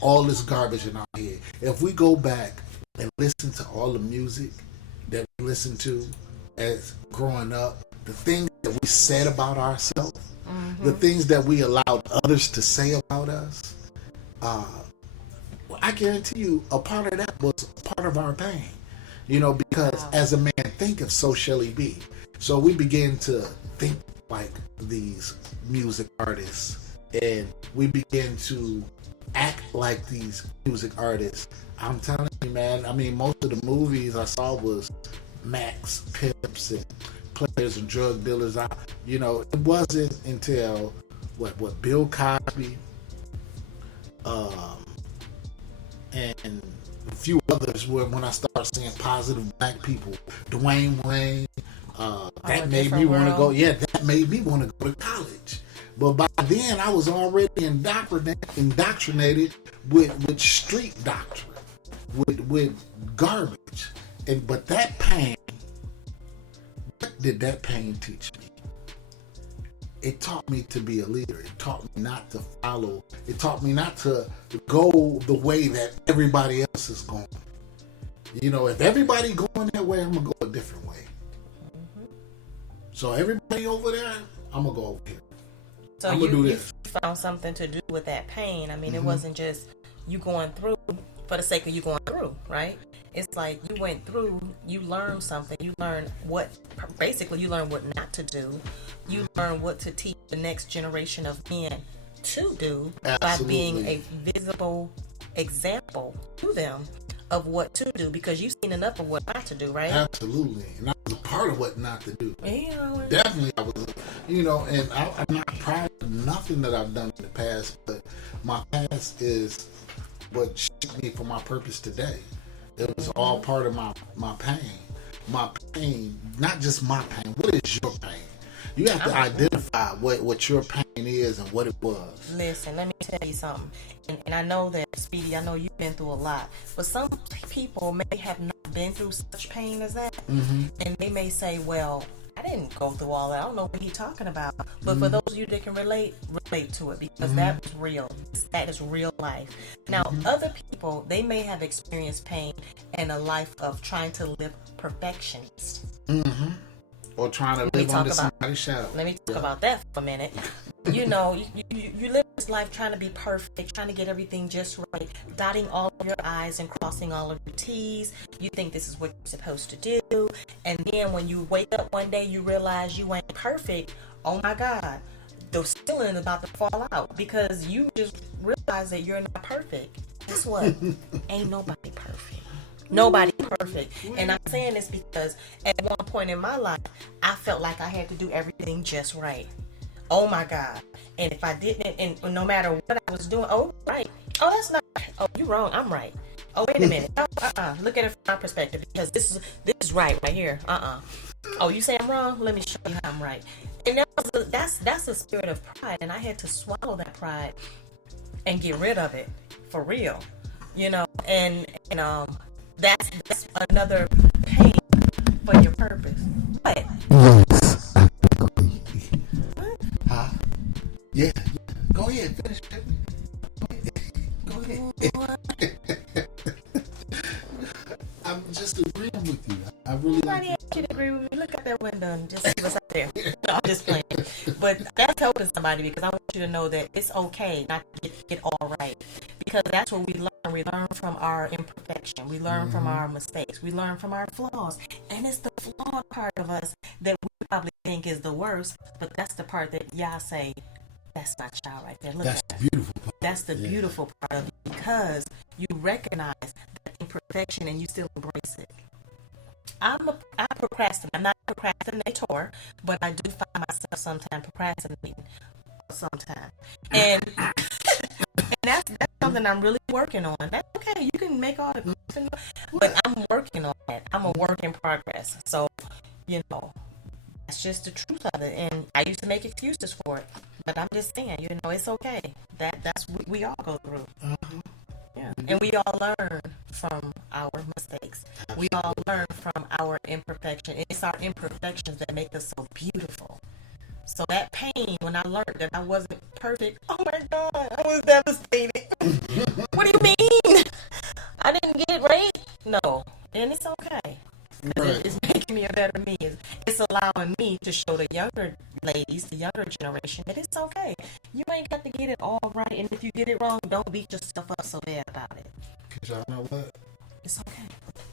all this garbage in our head. If we go back and listen to all the music that we listened to as growing up, the things that we said about ourselves, the things that we allowed others to say about us, I guarantee you a part of that was part of our pain. Because as a man thinketh, so shall he be. So we begin to think like these music artists, and we begin to act like these music artists. I'm telling you, man. I mean, most of the movies I saw was Max pimps and players and drug dealers. It wasn't until what Bill Cosby, and a few others when I started seeing positive black people, Dwayne Wayne. That made me want to go. Yeah, that made me want to go to college. But by then, I was already indoctrinated with street doctrine, with garbage. But that pain, what did that pain teach me? It taught me to be a leader. It taught me not to follow. It taught me not to go the way that everybody else is going. If everybody going that way, I'm gonna go a different way. So everybody over there, I'm gonna go over here. So I'm gonna do this. You found something to do with that pain. I mean, it wasn't just you going through for the sake of you going through, right? It's like you went through, you learned something. You learned you learned what not to do. You learned what to teach the next generation of men to do. Absolutely. By being a visible example to them of what to do, because you've seen enough of what not to do, right? Absolutely. And I was a part of what not to do. Definitely I was, and I'm not proud of nothing that I've done in the past, but my past is what shaped me for my purpose today. It was all part of my pain. My pain, not just my pain. What is your pain? You have to identify what your pain is and what it was. Listen, let me tell you something. And I know that, Speedy, I know you've been through a lot. But some people may have not been through such pain as that. And they may say, well, I didn't go through all that. I don't know what he's talking about. But for those of you that can relate to it, because that was real. That is real life. Now, other people, they may have experienced pain in a life of trying to live perfectionist. Or trying to live under somebody's shadow. Let me talk about that for a minute. You live this life trying to be perfect, trying to get everything just right, dotting all of your I's and crossing all of your T's. You think this is what you're supposed to do. And then when you wake up one day, you realize you ain't perfect. Oh my God. The ceiling is about to fall out because you just realize that you're not perfect. Guess what? Ain't nobody perfect. Nobody perfect. And I'm saying this because at one point in my life, I felt like I had to do everything just right. Oh my God. And if I didn't, and no matter what I was doing, oh, right. Oh, that's not right. Oh, you're wrong. I'm right. Oh, wait a minute. Oh, look at it from my perspective, because this is right here. Oh, you say I'm wrong? Let me show you how I'm right. And that's a spirit of pride, and I had to swallow that pride and get rid of it for real. And that's another pain for your purpose. What? Yes, I agree. What? Huh? Yeah. Go ahead, finish. Go ahead. I'm just agreeing with you. I really Nobody asked you to agree with me. Look out that window and just see what's out there. No, I'm just playing. But that's helping somebody, because I want you to know that it's okay not to get all right. Because that's what we learn. We learn from our imperfection. We learn from our mistakes. We learn from our flaws. And it's the flawed part of us that we probably think is the worst. But that's the part that y'all say, that's not y'all right there. Look that's at that. The beautiful part. That's the beautiful part of it, because you recognize that imperfection and you still embrace it. I procrastinate. I'm not a procrastinator, but I do find myself sometimes procrastinating. Sometimes. And that's something I'm really working on. That's okay. You can make all the but I'm working on that. I'm a work in progress. So, that's just the truth of it. And I used to make excuses for it. But I'm just saying, it's okay. That's what we all go through. Yeah. And we all learn from our mistakes. We all learn from our imperfection. It's our imperfections that make us so beautiful. So that pain, when I learned that I wasn't perfect, oh my God, I was devastated. What do you No, and it's okay. Right. It's making me a better me. It's allowing me to show the younger ladies, the younger generation, that it's okay. You ain't got to get it all right, and if you get it wrong, don't beat yourself up so bad about it. Cause y'all know what? It's okay.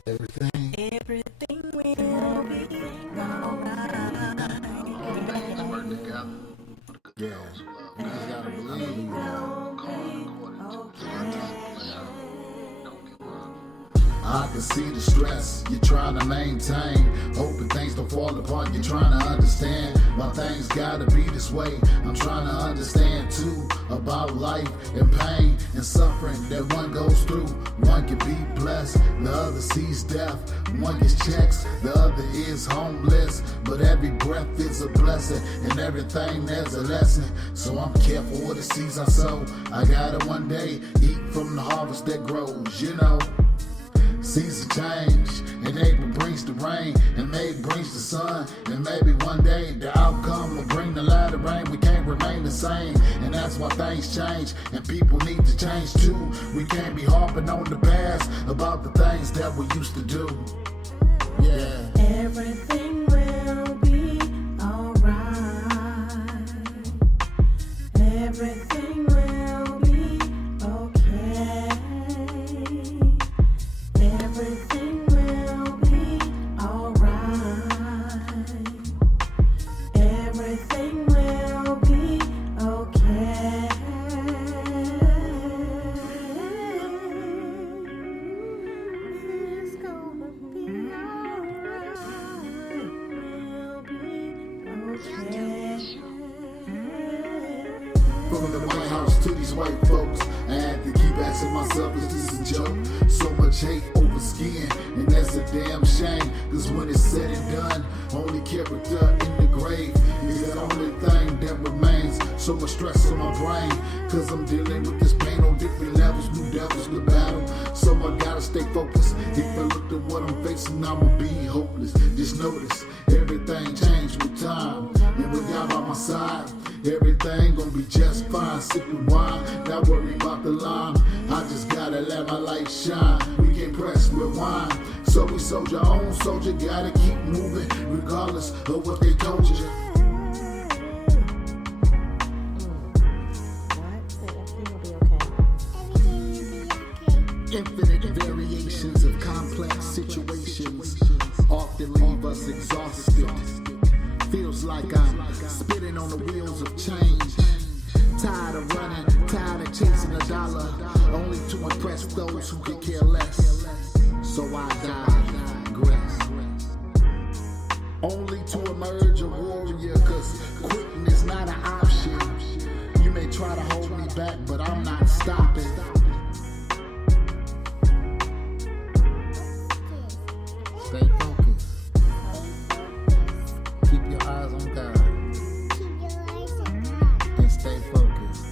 Everything Everything will be alright. Work together for the good Yeah. cause of love. You just gotta believe. Don't give up. I can see the stress you're trying to maintain. Hoping things don't fall apart. You're trying to understand why things gotta be this way. I'm trying to understand too about life and pain and suffering that one goes through. One can be blessed, the other sees death. One gets checks, the other is homeless. But every breath is a blessing, and everything there's a lesson. So I'm careful with the seeds I sow. I gotta one day eat from the harvest that grows, you know. Seasons change, and April brings the rain, and May brings the sun, and maybe one day the outcome will bring the light of rain. We can't remain the same, and that's why things change, and people need to change too. We can't be harping on the past about the things that we used to do. Yeah. Everything will be alright. Everything will be okay. Everything will be alright. Everything will be okay. It's gonna be alright. We'll be okay. From the White House to these white folks, I had to keep asking myself, is this a joke? So much hate over skin, and that's a damn shame. Cause when it's said and done, only character in the grave is the only thing that remains. So much stress on my brain, cause I'm dealing with this pain on different levels, new devils to battle. So I gotta stay focused. If I look at what I'm facing, I'ma be hopeless. Just notice, everything changed with time. And with y'all by my side, everything gonna be just fine. Sipping wine, not worry about the line. I just gotta let my light shine. We can't press rewind. So we soldier on soldier, gotta keep moving, regardless of what they told you. Infinite variations of complex situations often leave us exhausted. Feels like I'm spitting on the wheels of change. Tired of running, tired of chasing a dollar, only to impress those who could care less. So I digress, only to emerge a warrior, cause quitting is not an option. You may try to hold me back, but I'm not stopping. Stay focused. Keep your eyes on God. And stay focused.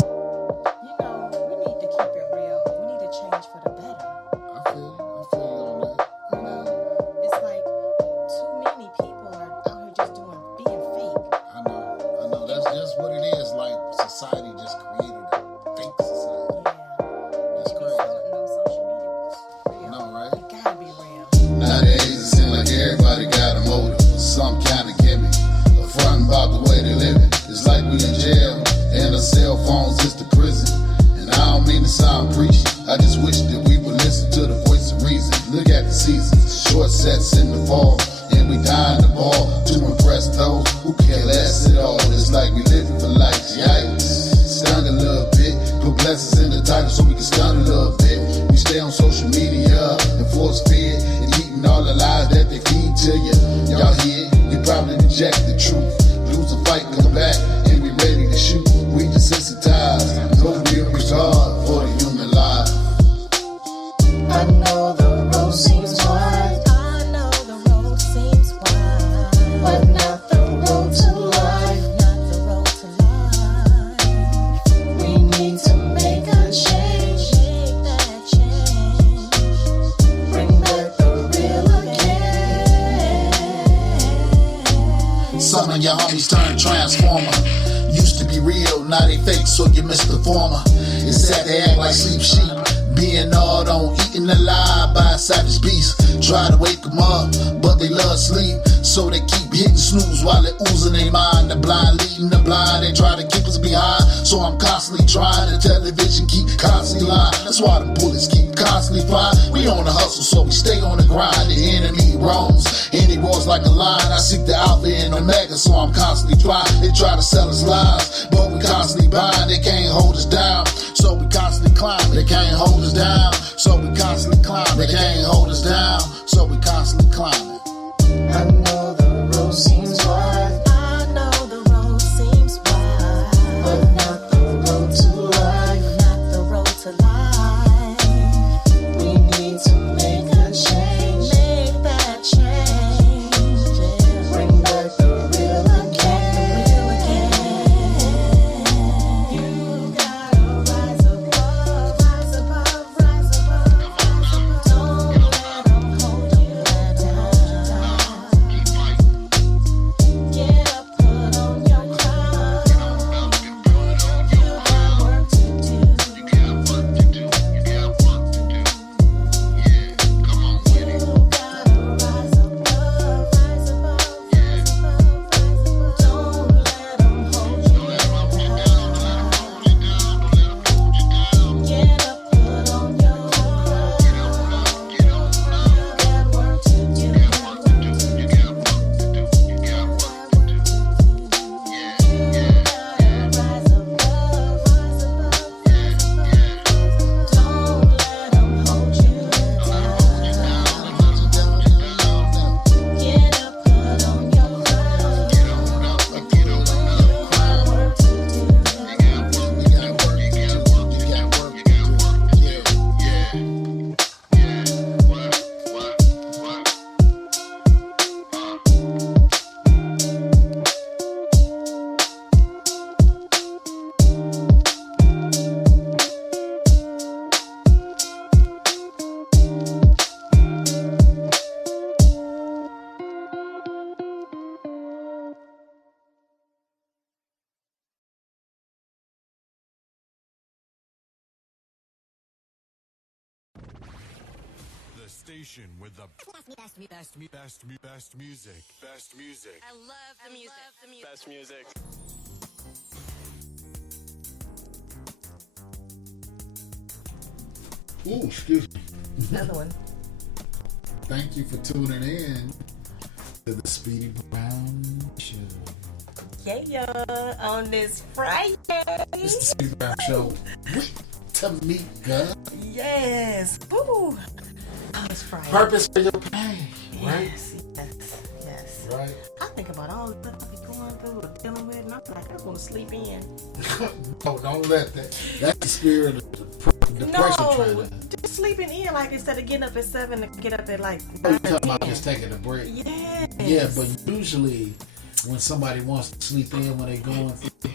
You know, we need to keep it real. We need to change for the better. I feel you on that. I mean, It's like too many people are out here just being fake. I know. That's just what it is. Like society just created a fake society. That's crazy. No social media. No, right? You gotta be real. Nowadays it seems like everybody got a motive, some kind of gimmick, a front about the way they live it. It's like we in jail, and our cell phones is the prison. And I don't mean to sound preachy, I just wish that we would listen to the voice of reason. Look at the seasons, short sets in the fall, and we dying the ball to impress those who care less at all. It's like we living for life, yikes. Stung a little bit, put blessings in the title so we can stun a little bit. We stay on social media and force fear and eating all the lies that they feed to you. Y'all hear? We probably reject the truth. Lose a fight, come back, and we ready to shoot. We desensitized, no real regard for the human life. I know the road seems wide, I know the road seems wide, but not the road to life. not the road to life. We need to make a change. Make that change. Bring back the your homies turn transformer. Used to be real, now they fake, so you miss the former. It's sad they act like sleep sheep, being gnawed on, eaten alive by a savage beast. Try to wake them up, but they love sleep, so they keep hitting snooze while they oozing their mind. The blind leading the blind, they try to keep us behind, so I'm constantly trying. The television keep constantly lying, that's why the bullets keep constantly flying. We on the hustle, so we stay on the grind. The enemy roams, and he roars like a lion. I seek the Alpha and Omega, so I'm constantly flying. They try to sell us lies, but we constantly buying. They can't hold us down, so we constantly climbing. They can't hold us down, so we constantly climbing. They can't hold us down, so we constantly climbing. I know the road seems wide, I know the road seems wide, but not the road to life. not the road to life. We need to make a change. Make that change. Yeah. Bring back the real again. You gotta rise above, rise above, rise above. Don't let them hold you down. Get up, put on your crown. You got work to do. You got work to do. You got work to do. Yeah, come on with it. You gotta rise above, rise above, rise above, rise above. Don't let them hold you down. Get up, put on your crown. You got work to do. You got work to do. You got work to do. You got work to do. Yeah, yeah, Rise above, rise above, rise above. Don't let them hold you down. Get up, put on your crown. get on up, get on up. Got work to do. You got work, you got work, you got work, you got work, you got work to do. Yeah, yeah. What? The station with the best music. I love the music. Best music. Ooh, excuse me. Another one. Thank you for tuning in to the Speedy Brown Show. Yeah, on this Friday. It's the Speedy Brown Show with Tamika. Yes. Woo. Oh, it's Friday. Purpose for your pain, right? Yes, yes. Right. I think about all the stuff I be going through or dealing with, and I'm like, I want to sleep in. No, don't let that. That's the spirit of depression trying No, to. just sleeping in, like instead of getting up at 7 to get up at like Oh, 9 you or talking about 10. just taking a break? Yes. Yeah, but usually when somebody wants to sleep in when they're going through,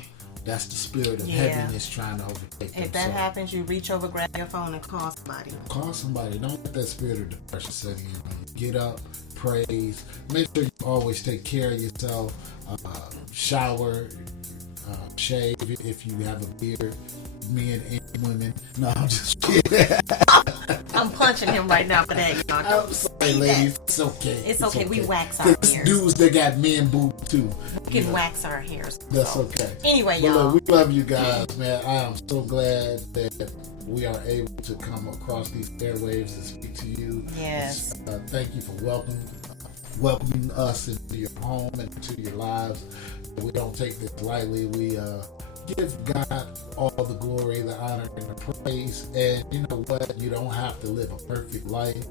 that's the spirit of Yeah. heaviness trying to overtake them. If that So happens, you reach over, grab your phone, and call somebody. call somebody. Don't let that spirit of depression set in. Get up, praise. Make sure you always take care of yourself. Shower, shave if you have a beard. Men and women. No, I'm just kidding. I'm punching him right now for that, y'all. I'm Don't sorry, see ladies. that. It's okay. It's okay. We wax our There's hairs. dudes that got men boobs too. We can wax our hairs. That's So, okay. Anyway, But y'all. look, we love you guys, man. I am so glad that we are able to come across these airwaves and speak to you. Yes. Thank you for welcoming us into your home and into your lives. We don't take this lightly. We give God all the glory, the honor, and the praise. And you know what? You don't have to live a perfect life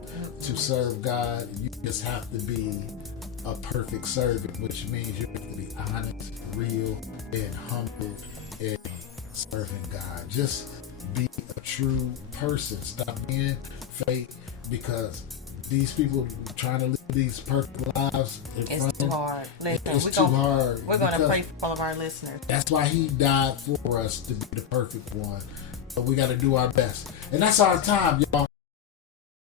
to serve God. You just have to be a perfect servant, which means you have to be honest, real, and humble in serving God. Just be a true person. Stop being fake, because these people trying to live these perfect lives in It's front too of them, hard. Listen, it's we're too gonna, hard. We're going to because pray for all of our listeners. that's why he died for us, to be the perfect one. But we got to do our best. And that's our time, y'all.